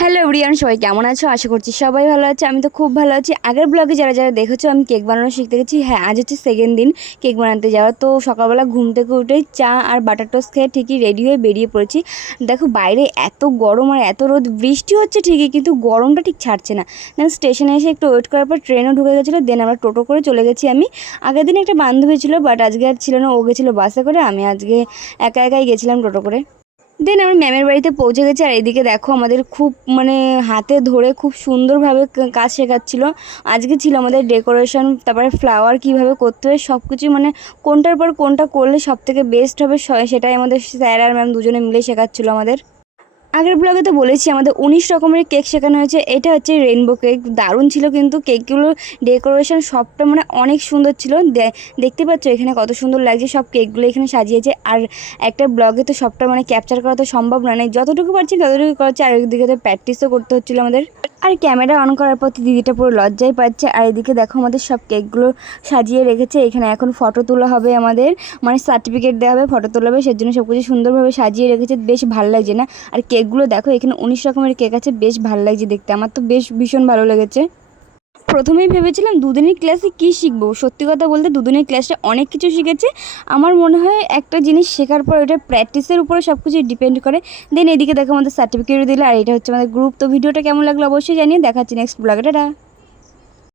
Hello everyone, সবাই কেমন আছো? আশা করছি সবাই ভালো আছে। আমি তো খুব ভালো আছি। আগের ব্লগে যারা যারা দেখেছো আমি কেক বানানো শিখতে গেছি। হ্যাঁ, আজ হচ্ছে সেকেন্ড দিন কেক বানাতে যাওয়া। তো সকালবেলা ঘুম থেকে উঠেই চা আর বাটার টোস্ট খেয়ে ঠিকই রেডি হয়ে বেরিয়ে পড়েছি। দেখো বাইরে এত গরম আর এত রোদ, বৃষ্টি হচ্ছে ঠিকই কিন্তু গরমটা ঠিক ছাড়ছে না। দেন স্টেশনে এসে একটু ওয়েট করার পর ট্রেনও ঢুকে গেছিলো। দেন আমরা টোটো করে চলে গেছি। আমি আগের দিন একটা বান্ধবী ছিল, বাট আজকে আর ছিল না। ও গেছিলো বাসে করে, আমি আজকে একা একাই গেছিলাম টোটো করে। দেন আমরা ম্যামের বাড়িতে পৌঁছে গেছি। আর এদিকে দেখো আমাদের খুব হাতে ধরে খুব সুন্দরভাবে কাজ শেখাচ্ছিল। আজকে ছিল আমাদের ডেকোরেশন, তারপরে ফ্লাওয়ার কীভাবে করতে হয় সব কিছু, কোনটার পর কোনটা করলে সব থেকে বেস্ট হবে সেটাই আমাদের স্যার আর ম্যাম দুজনে মিলে শেখাচ্ছিলো আমাদের। আগের ব্লগে তো বলেছি আমাদের 19 রকমের কেক শেখানো হয়েছে। এটা হচ্ছে রেইনবো কেক, দারুণ ছিল কিন্তু কেকগুলো ডেকোরেশন সবটা অনেক সুন্দর ছিল। দেখতে পাচ্ছ এখানে কত সুন্দর লাগছে, সব কেকগুলো এখানে সাজিয়েছে। আর একটা ব্লগে তো সবটা ক্যাপচার করা তো সম্ভব না, যতটুকু পারছি ততটুকু করাচ্ছে। আর একদিকে তো প্র্যাকটিসও করতে হচ্ছিলো আমাদের। আর ক্যামেরা অন করার পর দিদিটা পুরো লজ্জাই পাচ্ছে। আর এদিকে দেখো আমাদের সব কেকগুলো সাজিয়ে রেখেছে। এখানে এখন ফটো তোলা হবে আমাদের, সার্টিফিকেট দেওয়া হবে, ফটো তোলা হবে, সেজন্য সব কিছু সুন্দরভাবে সাজিয়ে রেখেছে। বেশ ভালো লাগছে না? আর কেকগুলো দেখো, এখানে 19 রকমের কেক আছে, বেশ ভালো লাগছে দেখতে। আমার তো বেশ ভীষণ ভালো লেগেছে। প্রথমেই ভেবেছিলাম দুদিনের ক্লাসে কী শিখবো, সত্যি কথা বলতে দুদিনের ক্লাসে অনেক কিছু শিখেছে। আমার মনে হয় একটা জিনিস শেখার পর ওটা প্র্যাকটিসের উপরে সব কিছু ডিপেন্ড করে। দেন এদিকে দেখো আমাদের সার্টিফিকেটও দিল। আর এটা হচ্ছে আমাদের গ্রুপ। তো ভিডিওটা কেমন লাগলো অবশ্যই জানিয়ে দেখাচ্ছি নেক্সট ব্লগে। টাটা।